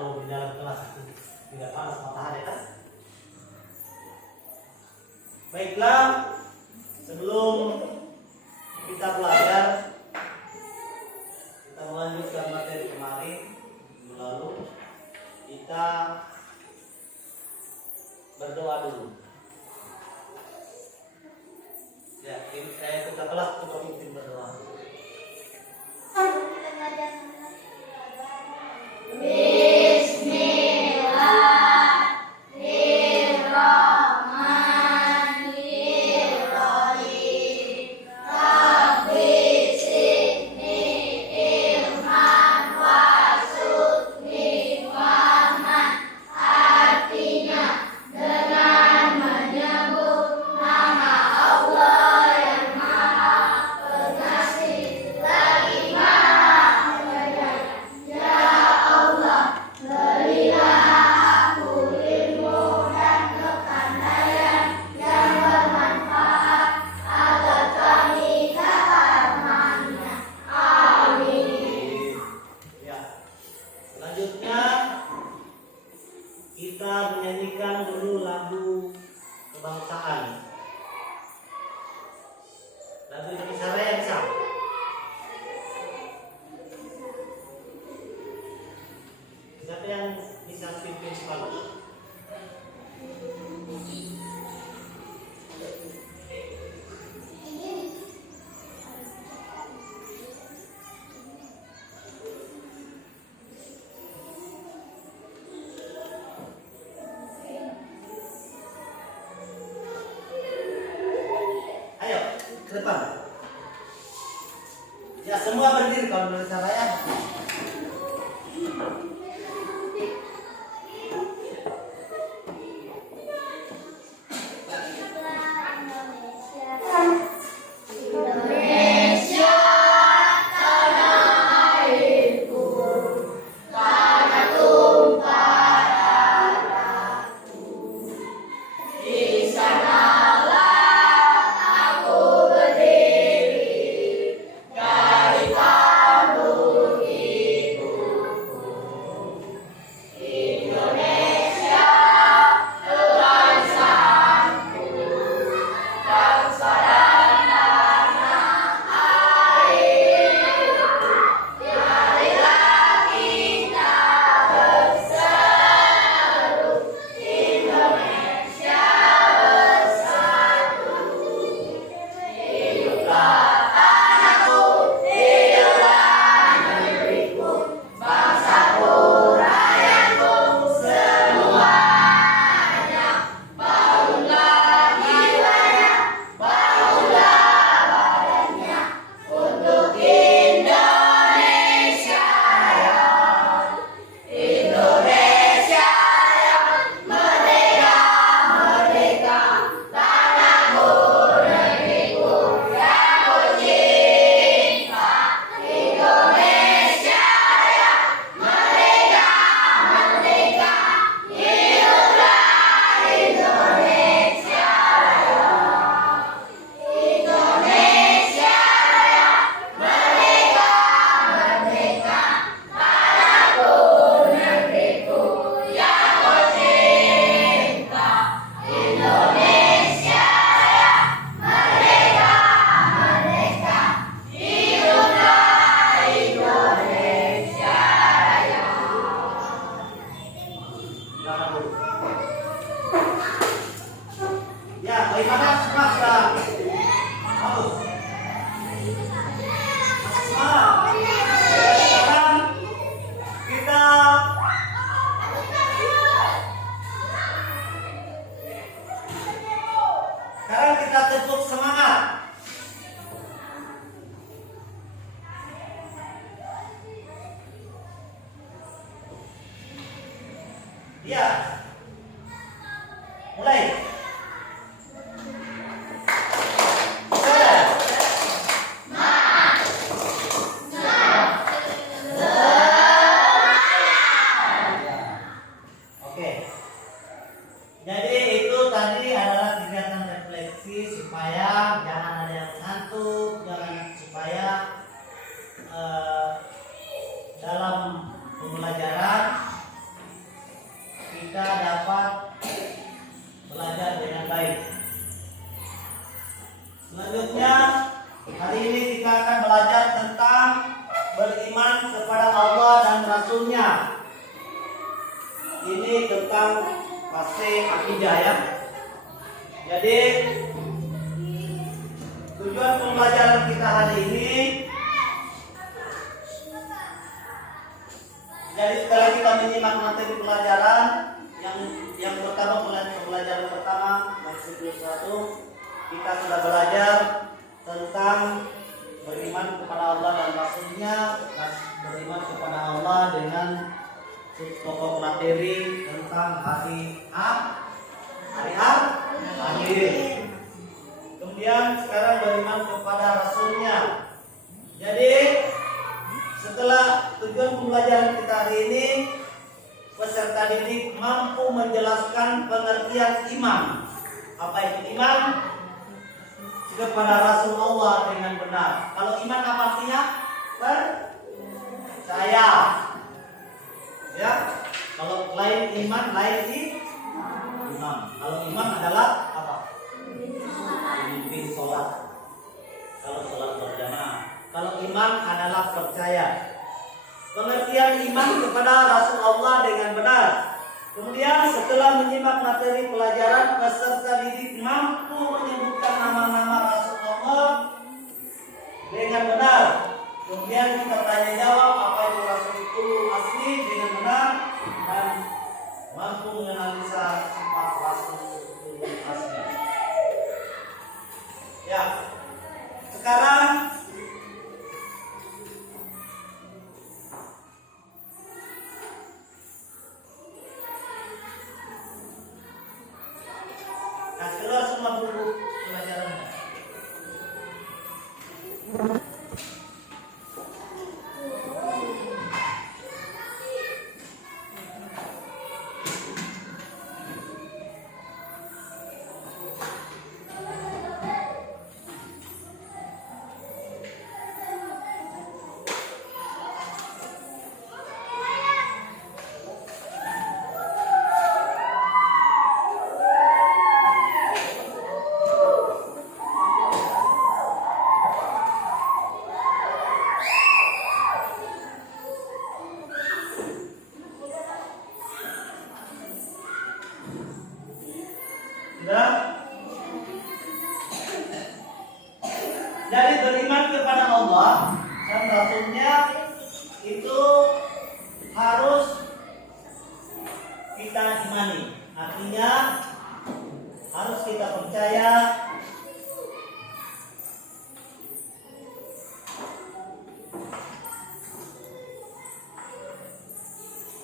kalau di dalam kelas itu tidak panas matahari kan? Baiklah, sebelum kita belajar, kita melanjutkan materi kemarin minggu lalu. Kita berdoa dulu. Ya, kita kelas untuk memimpin berdoa. Kita menyanyikan dulu lagu kebangsaan. Lagu Indonesia Raya bisa? Siapa yang bisa pimpin separuh? Ke depan. Ya, semua berdiri kalau Indonesia Raya. Ya, bagaimana semangat? Bagus. Semangat. Sekarang kita tepuk semangat. Ya. Mulai. Jadi itu tadi adalah kegiatan refleksi supaya jangan ada yang ngantuk, supaya dalam pembelajaran beriman kepada Allah dan Rasulnya. Ini tentang fase akidah ya. Jadi tujuan pembelajaran kita hari ini, jadi setelah kita menyimak materi pelajaran yang pertama, pelajaran pertama Maksimal 1, kita sudah belajar tentang beriman kepada Allah dan Rasulnya, dan beriman kepada Allah dengan pokok materi tentang hari akhir. Kemudian sekarang beriman kepada Rasulnya. Jadi setelah tujuan pembelajaran kita hari ini, peserta didik mampu menjelaskan pengertian iman. Apa itu iman? Kepada Rasulullah dengan benar. Kalau iman apa artinya? Percaya. Ya. Kalau lain iman, lain imam. Kalau iman adalah apa? Pemimpin sholat. Kalau sholat berjamaah. Kalau iman adalah percaya. Pengertian iman kepada Rasulullah dengan benar. Kemudian setelah menyimak materi pelajaran, peserta didik mampu menyebutkan nama-nama Rasulullah dengan benar. Kemudian kita tanya jawab apa itu Rasul asli dengan benar, dan mampu menganalisa sifat Rasul asli. Ya, sekarang keluar semua buku pelajarannya. Jadi beriman kepada Allah dan Rasulnya itu harus kita imani. Artinya harus kita percaya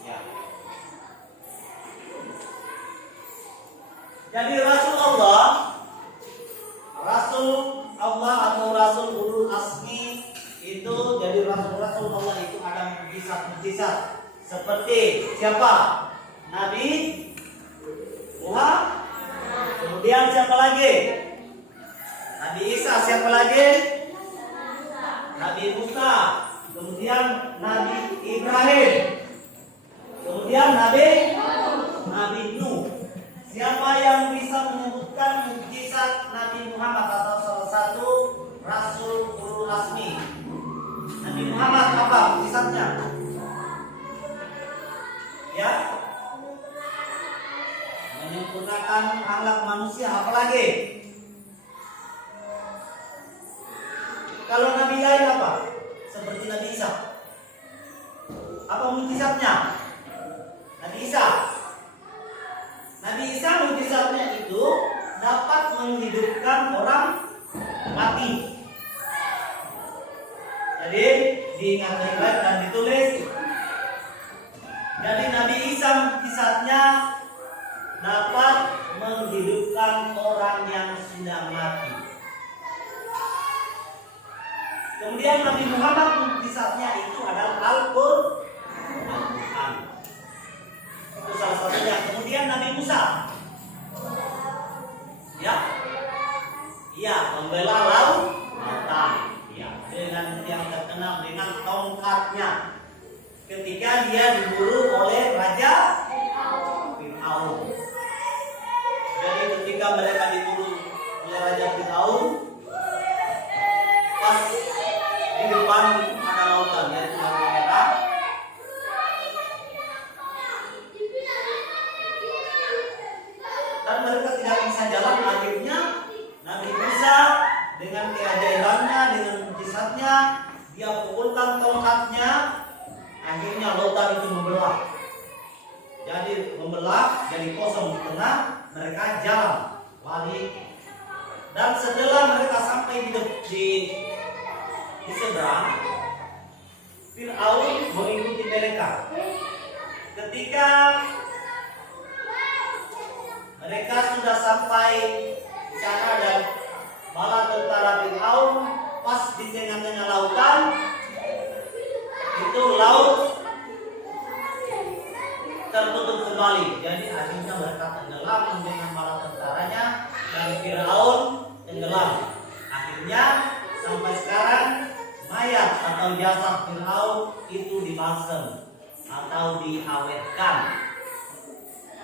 ya. Jadi Rasul Allah atau Rasul Ulul Azmi itu, jadi Rasul Allah itu ada mujizat-mujizat seperti siapa? Nabi Muhammad. Kemudian siapa lagi? Nabi Isa. Siapa lagi? Nabi Musa. Kemudian Nabi Ibrahim. Kemudian Nabi Nuh. Siapa yang bisa menyebutkan mujizat Nabi Muhammad atau salah satu Rasul Ulul Azmi? Nabi Muhammad apa mujizatnya? Ya, menyempurnakan akhlak manusia. Apalagi? Kalau Nabi lain apa? Seperti Nabi Isa. Apa mujizatnya? Nabi Isa. Nabi Isa mujizatnya itu dapat menghidupkan orang mati. Jadi diingat baik-baik dan ditulis. Jadi Nabi Isa mujizatnya dapat menghidupkan orang yang sudah mati. Kemudian Nabi Muhammad mujizatnya itu adalah Al-Quran. Itu salah satunya. Kemudian Nabi Musa, ya, iya, membela lautan, ya, dengan yang terkenal dengan tongkatnya, ketika dia diburu oleh Raja Fir'aun. Jadi ketika mereka diburu oleh Raja Fir'aun, pas di depan ada lautan, yaitu Laut Merah. jadi kosong di tengah, mereka jalan lari. Dan setelah mereka sampai di seberang, Fir'aun mengikuti mereka. Ketika mereka sudah sampai di sana dan bala tentara Fir'aun pas di tengah-tengah lautan, itu laut tertutup kembali. Jadi akhirnya mereka tenggelam dengan bala tentaranya dan Fir'aun tenggelam. Akhirnya sampai sekarang mayat atau jasad Fir'aun itu dibalsem atau diawetkan.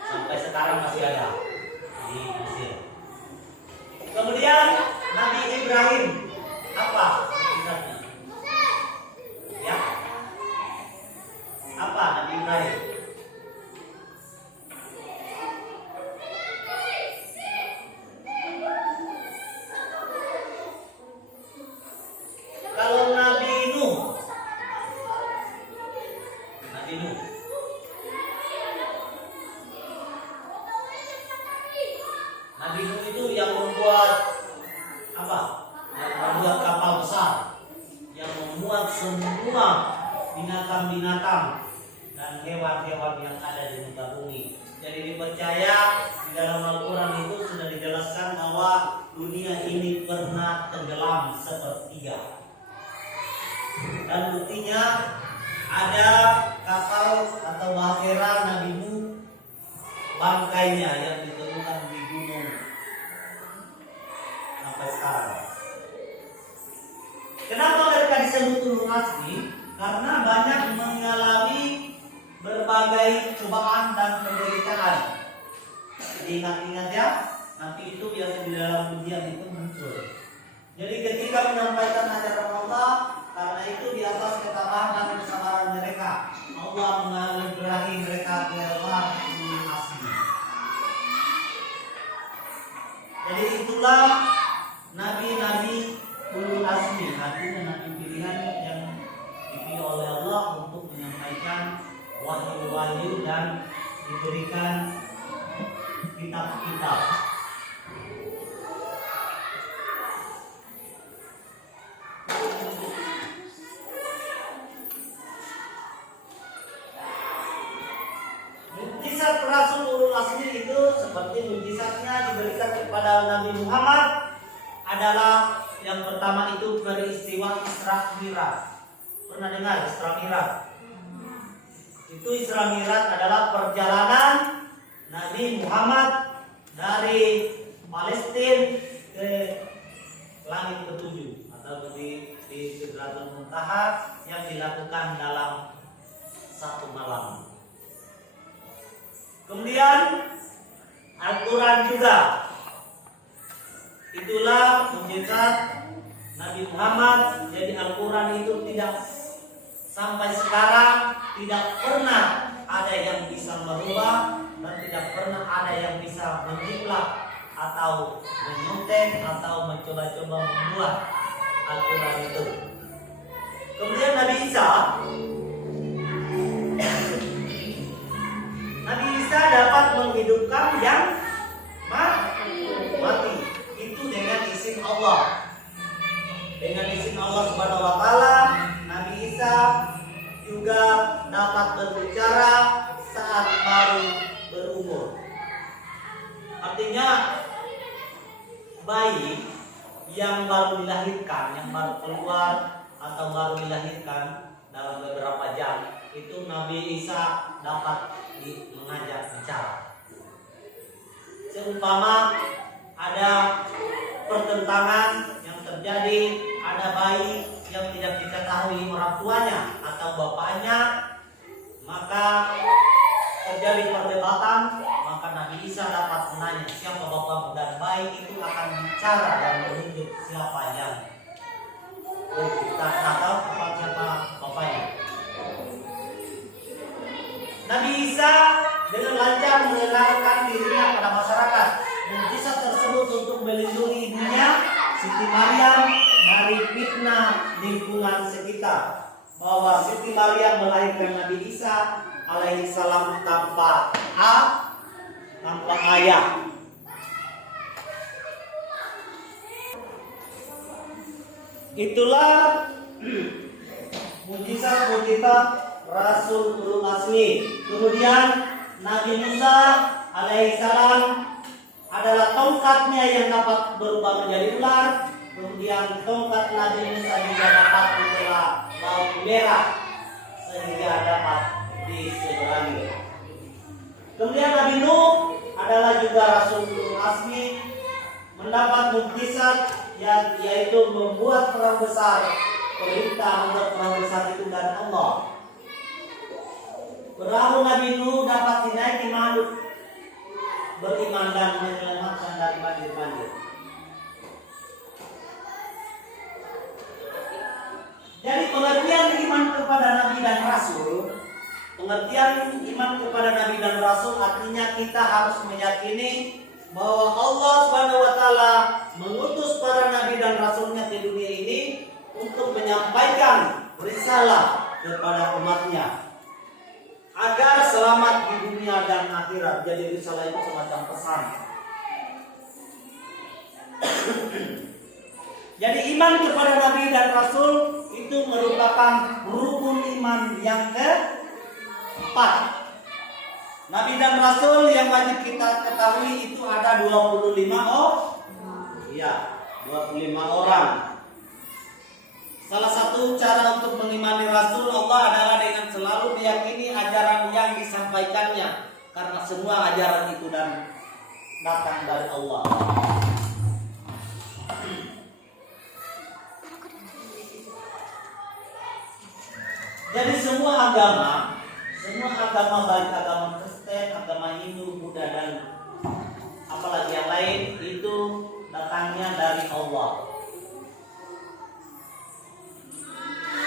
Sampai sekarang masih ada di Mesir. Kemudian Nabi Ibrahim, apa kisahnya? Ya, apa Nabi Ibrahim? Kalau Nabi Nuh, Nabi Nuh, Nabi Nuh itu yang membuat apa? Yang membuat kapal besar, yang memuat semua binatang-binatang dan hewan-hewan yang ada di muka bumi. Jadi dipercaya di dalam Al-Quran itu sudah dijelaskan bahwa dunia ini pernah tenggelam sepertiga. Dan buktinya ada kapal atau bahtera Nabi Nuh, bangkainya yang ditemukan di gunung sampai sekarang. Kenapa mereka disebut ulul azmi? Karena banyak mengalami berbagai cobaan dan penderitaan. Ingat-ingat ya, nanti itu biasa di dalam ujian itu muncul. Jadi ketika menyampaikan ajaran Allah, karena itu di atas ketabahan dan kesabaran mereka, Allah menganugerahi mereka gelar ulul azmi. Jadi itulah nabi-nabi ulul azmi, artinya nabi pilihan yang dipilih oleh Allah untuk menyampaikan wahyu-wahyu dan diberikan kitab-kitab. Mujizat Rasul ulul azmi itu seperti mujizatnya diberikan kepada Nabi Muhammad adalah yang pertama itu peristiwa Isra Mi'raj. Pernah dengar Isra Mi'raj? Itu Isra Mi'raj adalah perjalanan Nabi Muhammad dari Palestina ke langit ketujuh atau di Sidratul Muntaha yang dilakukan dalam satu malam. Kemudian Al-Quran juga, itulah mujizat Nabi Muhammad. Jadi Al-Quran itu tidak sampai sekarang tidak pernah ada yang bisa merubah dan tidak pernah ada yang bisa menjiplak atau menyuntek atau mencoba-coba membuat Al-Quran itu. Kemudian Nabi Isa, Nabi Isa dapat menghidupkan yang mati. Itu dengan izin Allah. Dengan izin Allah Subhanahu wa taala, Nabi Isa juga dapat berbicara saat baru berumur. Artinya bayi yang baru dilahirkan, yang baru keluar atau baru dilahirkan dalam beberapa jam, itu Nabi Isa dapat mengajak bicara. Seumpama ada pertentangan yang terjadi, ada bayi yang tidak diketahui orang tuanya atau bapaknya, maka terjadi perdebatan, maka Nabi Isa dapat menanya siapa bapak dan bayi itu akan bicara dan menunjuk siapa yang menciptakan atau siapa bapaknya. Nabi Isa dengan lancar mengenalkan dirinya pada masyarakat. Mujizat tersebut untuk melindungi ibunya Siti Maryam dari fitnah lingkungan sekitar. Bahwa Siti Maryam melahirkan Nabi Isa alaihi salam tanpa tanpa ayah. Itulah mujizat-mujizat Rasul Ulul Azmi. Kemudian Nabi Musa alaihissalam adalah tongkatnya yang dapat berubah menjadi ular. Kemudian tongkat Nabi Musa juga dapat membelah laut merah sehingga dapat diseberangi. Kemudian Nabi Nuh adalah juga Rasul Ulul Azmi, mendapat mukjizat yaitu membuat perang besar. Perintah membuat perang besar itu dari Allah. Perahu Nabi Nuh dapat dinaiki makhluk beriman dan menyelamatkan dari banjir-banjir. Jadi pengertian iman kepada Nabi dan Rasul, artinya kita harus meyakini bahwa Allah Subhanahu wa taala mengutus para nabi dan rasulnya ke dunia ini untuk menyampaikan risalah kepada umatnya agar selamat di dunia dan akhirat. Jadi risalah itu semacam pesan. Jadi iman kepada nabi dan rasul itu merupakan rukun iman yang keempat. Nabi dan Rasul yang wajib kita ketahui itu ada 25 orang. Salah satu cara untuk mengimani Rasul Allah adalah dengan selalu meyakini ajaran yang disampaikannya, karena semua ajaran itu dan datang dari Allah. Jadi semua agama baik agama Kristen, agama Hindu, Buddha dan apalagi yang lain itu datangnya dari Allah.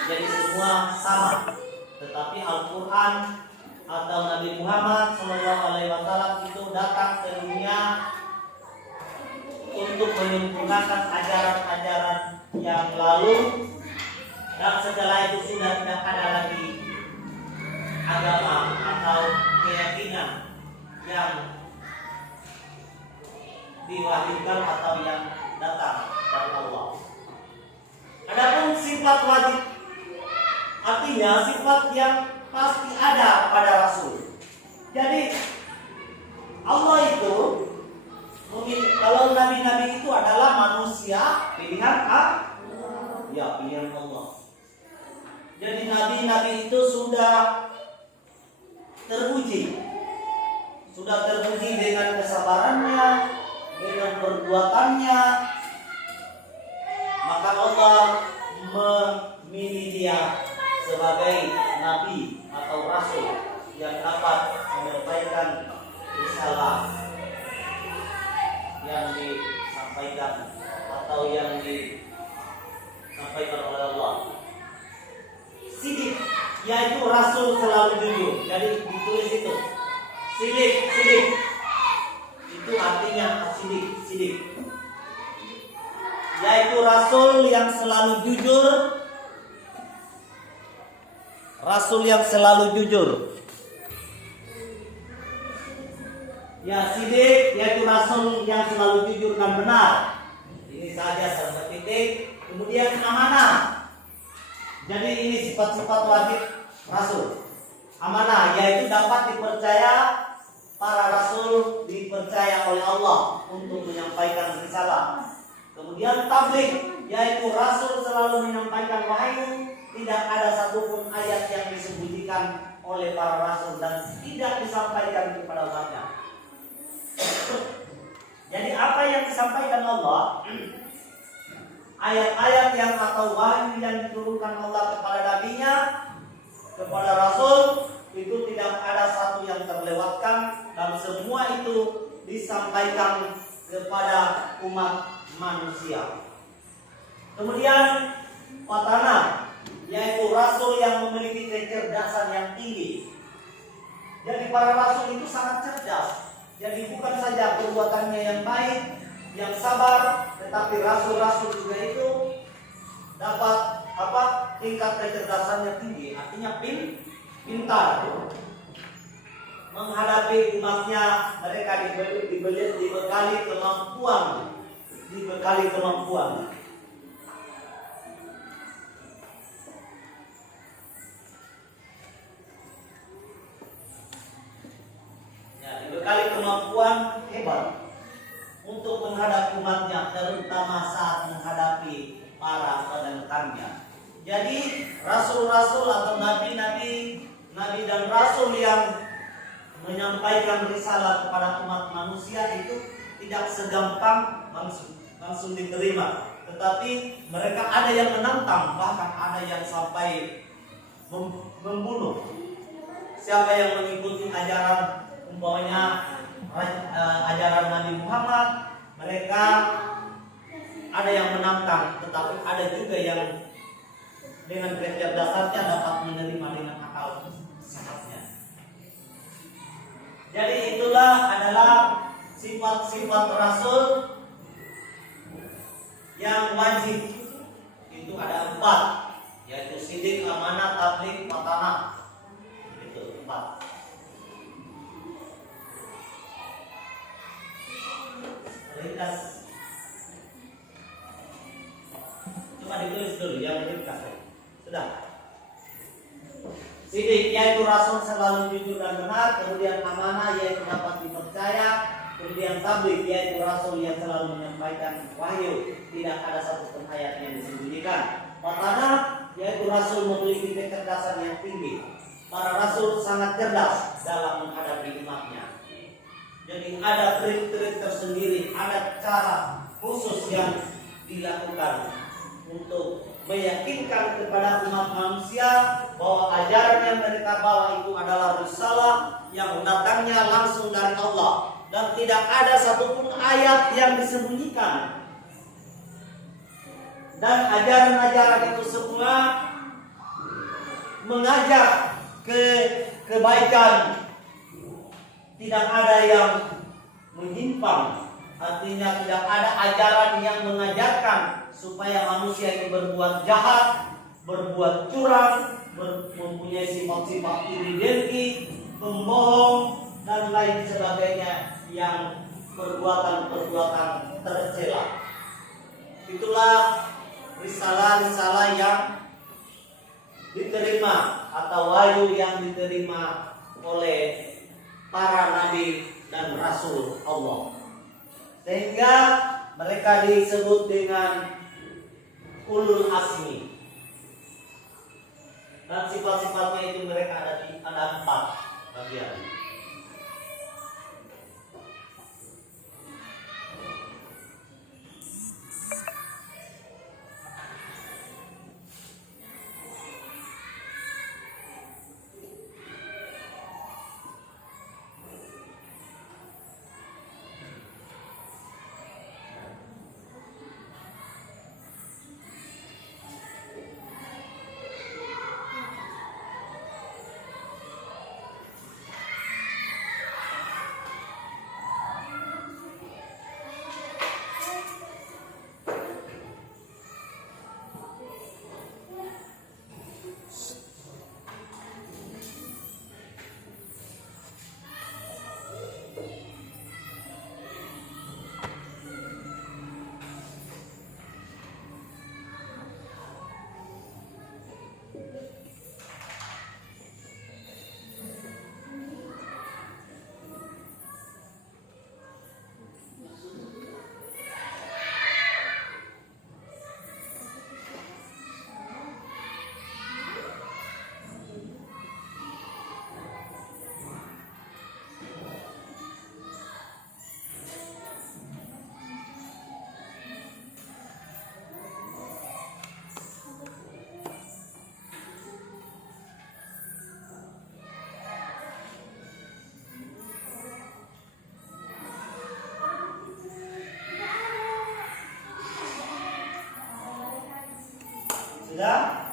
Jadi semua sama. Tetapi Al-Quran atau Nabi Muhammad SAW itu datang ke dunia untuk menyempurnakan ajaran-ajaran yang lalu, dan setelah itu sudah tidak ada lagi agama atau keyakinan yang diwahyukan atau yang datang dari Allah. Adapun sifat wajib, artinya sifat yang pasti ada pada Rasul. Jadi Allah itu kalau nabi-nabi itu adalah manusia pilihan pilihan Allah. Jadi nabi-nabi itu sudah teruji dengan kesabarannya, dengan perbuatannya. Maka Allah memilih dia sebagai nabi atau rasul yang dapat menyampaikan risalah yang disampaikan atau yang disampaikan oleh Allah. Sidik, yaitu rasul selalu jujur. Jadi ditulis itu sidik itu artinya sidik, yaitu rasul yang selalu jujur. Ya, sidik yaitu rasul yang selalu jujur dan benar. Ini saja satu titik. Kemudian amanah. Jadi ini sifat-sifat wajib rasul. Amanah yaitu dapat dipercaya, para rasul dipercaya oleh Allah untuk menyampaikan risalah. Kemudian tabligh yaitu rasul selalu menyampaikan wahyu, tidak ada satupun ayat yang disembunyikan oleh para rasul dan tidak disampaikan kepada umatnya. Jadi apa yang disampaikan Allah, ayat-ayat yang atau wahyu yang diturunkan Allah kepada nabinya, kepada rasul, itu tidak ada satu yang terlewatkan dan semua itu disampaikan kepada umat manusia. Kemudian watana, yaitu rasul yang memiliki kecerdasan yang tinggi. Jadi para rasul itu sangat cerdas. Jadi bukan saja perbuatannya yang baik, yang sabar, tetapi rasul-rasul juga itu dapat tingkat kecerdasannya tinggi, artinya pintar. menghadapi umatnya, mereka dibekali kemampuan. Ya, dibekali kemampuan hebat untuk menghadapi umatnya, terutama saat menghadapi para penentangnya. Jadi rasul-rasul atau nabi dan rasul yang menyampaikan risalah kepada umat manusia itu tidak segampang langsung diterima. Tetapi mereka ada yang menantang, bahkan ada yang sampai membunuh. Siapa yang mengikuti ajaran umpamanya ajaran Nabi Muhammad, mereka ada yang menantang, tetapi ada juga yang dengan kecerdasannya dapat menerima dengan akal sehatnya. Jadi itulah adalah sifat-sifat rasul yang wajib. Itu ada 4, yaitu sidik, amanah, tabligh, matanah. Itu 4. Ringkas. Cuma ditulis dulu, jangan ringkas. Sudah. Sidik yaitu rasul selalu jujur dan benar, kemudian amanah yaitu dapat dipercaya, kemudian tabligh yaitu rasul yang selalu menyampaikan wahyu, tidak ada satupun ayat yang disembunyikan. Matanah yaitu rasul memiliki kecerdasan yang tinggi. Para rasul sangat cerdas dalam menghadapi umatnya. Jadi ada trik-trik tersendiri, ada cara khusus yang dilakukan untuk meyakinkan kepada umat manusia bahwa ajaran yang mereka bawa itu adalah risalah yang datangnya langsung dari Allah dan tidak ada satupun ayat yang disembunyikan. Dan ajaran-ajaran itu semua mengajak ke kebaikan, tidak ada yang menyimpang. Artinya tidak ada ajaran yang mengajarkan supaya manusia itu berbuat jahat, berbuat curang, mempunyai sifat-sifat iri dengki, pembohong dan lain sebagainya yang perbuatan-perbuatan tercela. Itulah risalah-risalah yang diterima atau wahyu yang diterima oleh para nabi dan rasul Allah. Sehingga mereka disebut dengan ulul azmi. Dan sifat-sifatnya itu mereka ada 4 bagian. Sudah?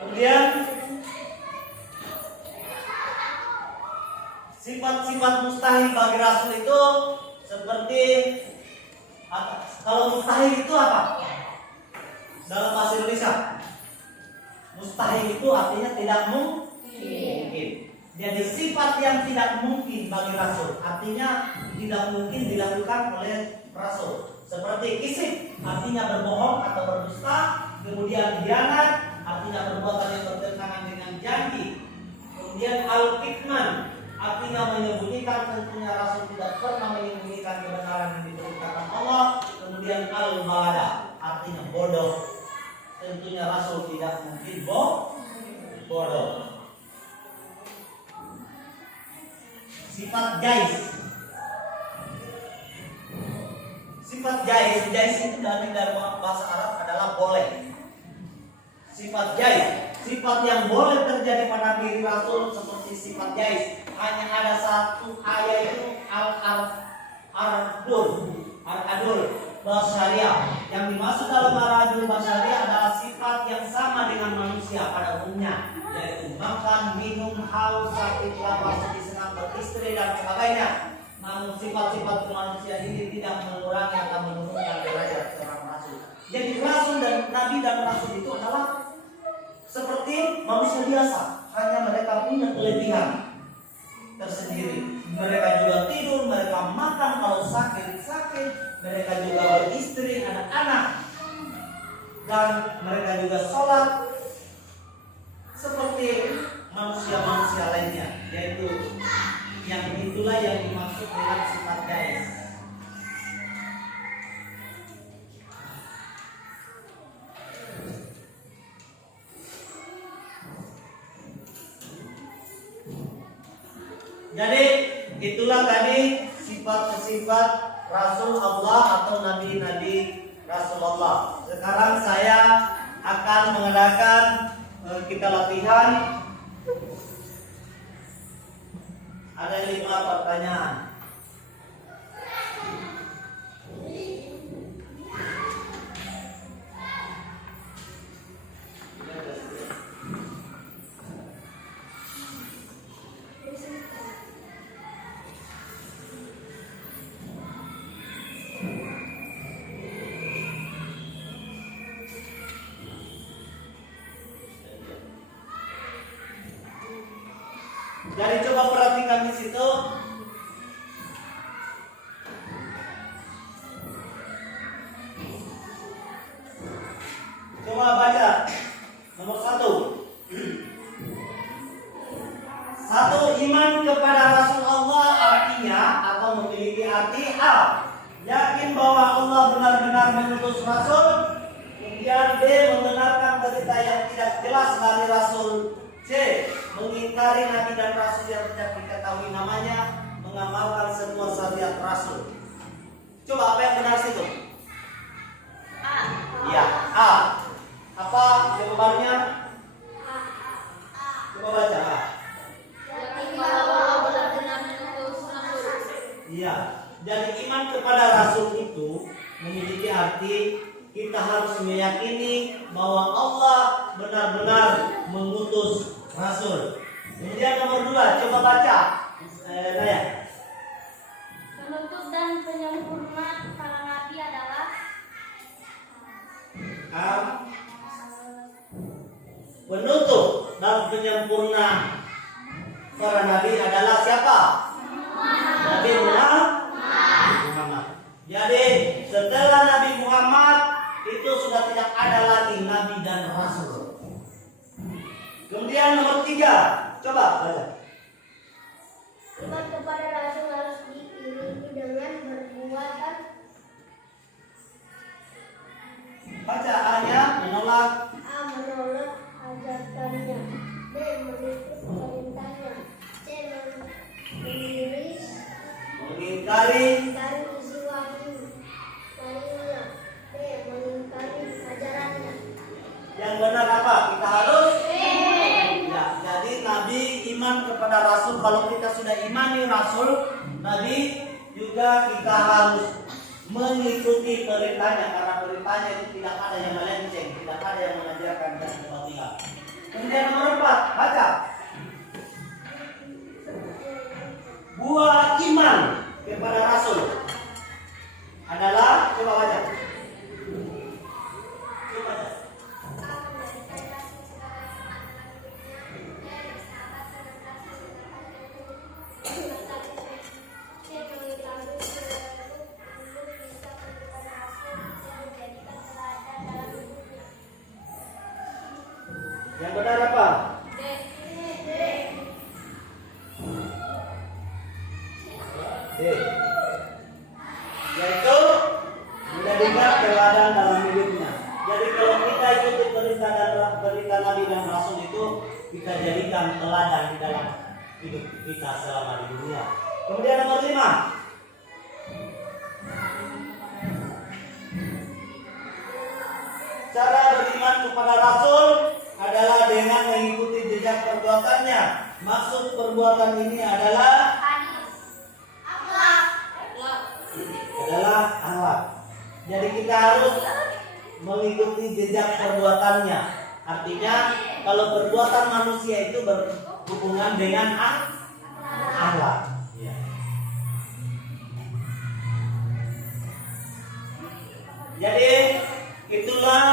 Kemudian sifat-sifat mustahil bagi rasul itu seperti kalau mustahil itu apa? dalam bahasa Indonesia? Mustahil itu artinya tidak mungkin. Jadi sifat yang tidak mungkin bagi Rasul artinya tidak mungkin dilakukan oleh Rasul. Seperti kisih artinya berbohong atau berdusta, kemudian khianat artinya perbuatan yang bertentangan dengan janji. Kemudian al-kitman artinya menyembunyikan, tentunya Rasul tidak pernah menyembunyikan kebenaran yang diberitakan Allah. Kemudian al-balada artinya bodoh, tentunya Rasul tidak mungkin bodoh. Sifat jais. Sifat jais itu dari bahasa Arab adalah boleh. Sifat jais, sifat yang boleh terjadi pada diri Rasul seperti sifat jais hanya ada satu ayat itu al-adul basyariah. Yang dimaksud dalam al-adul basyariah adalah sifat yang sama dengan manusia pada umumnya, yaitu makan, minum, haus, sakit, lapar, sedih, senang, beristri dan sebagainya. Namun sifat-sifat manusia ini tidak mengurangi atau menurunkan derajat seorang Rasul. Jadi Rasul dan Nabi dan Rasul itu adalah seperti manusia biasa, hanya mereka punya kelebihan tersendiri. Mereka juga tidur, mereka makan, kalau sakit, mereka juga beristri, anak-anak, dan mereka juga sholat seperti manusia-manusia lainnya. Yaitu yang itulah yang dimaksud dengan sifat jais. Jadi itulah tadi sifat-sifat Rasul Allah atau Nabi-Nabi Rasulullah. Sekarang saya akan mengadakan kita latihan. Ada 5 pertanyaan. Jadi coba perhatikan di situ. Coba baca nomor 1. Satu, iman kepada Rasul Allah artinya atau memiliki arti A, yakin bahwa Allah benar-benar mengutus Rasul. Kemudian B, membenarkan berita yang tidak jelas dari Rasul. C, mengingkari Nabi dan Rasul yang tidak diketahui namanya, mengamalkan semua syariat Rasul. Coba apa yang benar situ? A. Iya, A. Apa jawabannya? Coba baca A. Yakin bahwa Allah benar-benar mengutus Rasul. Iya. Jadi iman kepada Rasul itu memiliki arti kita harus meyakini bahwa Allah benar-benar mengutus Rasul. Kemudian nomor 2, coba baca. Naya. Penutup dan penyempurna para nabi adalah Penutup dan penyempurna para nabi adalah siapa? Nabi Muhammad. Jadi setelah Nabi Muhammad itu sudah tidak ada lagi nabi dan rasul. Kemudian nomor 3, coba baca. iman kepada Rasul harus diiringi dengan perbuatan. Baca A-nya menolak. A. Menolak ajakannya. B. Mengikuti perintahnya. C. Mengingkari isi wahyu lainnya. D. mengingkari ajarannya. yang benar apa? Kita harus ya, jadi Nabi iman kepada Rasul. Kalau kita sudah imani Rasul, Nabi juga kita harus mengikuti perintahnya, karena perintahnya itu tidak ada yang melenceng, tidak ada yang mengajarkan dan kebatilan. Kemudian nomor 4, baca. Buah iman kepada Rasul adalah, coba baca. Coba baca. Yang benar apa? D. Yaitu menjadikan teladan dalam hidupnya. Jadi kalau kita ikuti berita Nabi dan Rasul itu, kita jadikan teladan di dalam hidup kita selama di dunia. Kemudian nomor 5. Cara beriman kepada Rasul adalah dengan mengikuti jejak perbuatannya. Maksud perbuatan ini adalah akhlak. Jadi kita harus mengikuti jejak perbuatannya. Artinya kalau perbuatan manusia itu berhubungan dengan akhlak. Ya. Jadi itulah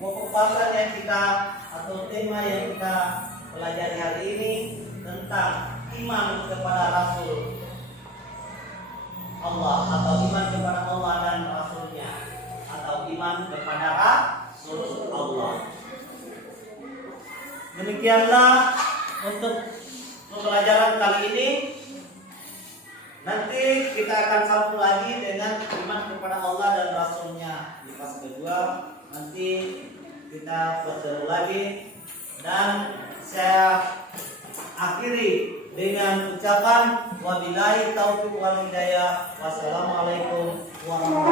pokok pasal yang kita atau tema yang kita pelajari hari ini tentang iman kepada Rasul Allah atau iman kepada Allah dan Rasulnya atau iman kepada Rasul Allah. Demikianlah untuk pembelajaran kali ini. Nanti kita akan sambung lagi dengan iman kepada Allah dan Rasulnya di pas kedua. Nanti kita perseru lagi dan saya akhiri dengan ucapan wabillahi taufiq wal hidayah. Wassalamualaikum warahmatullahi wabarakatuh.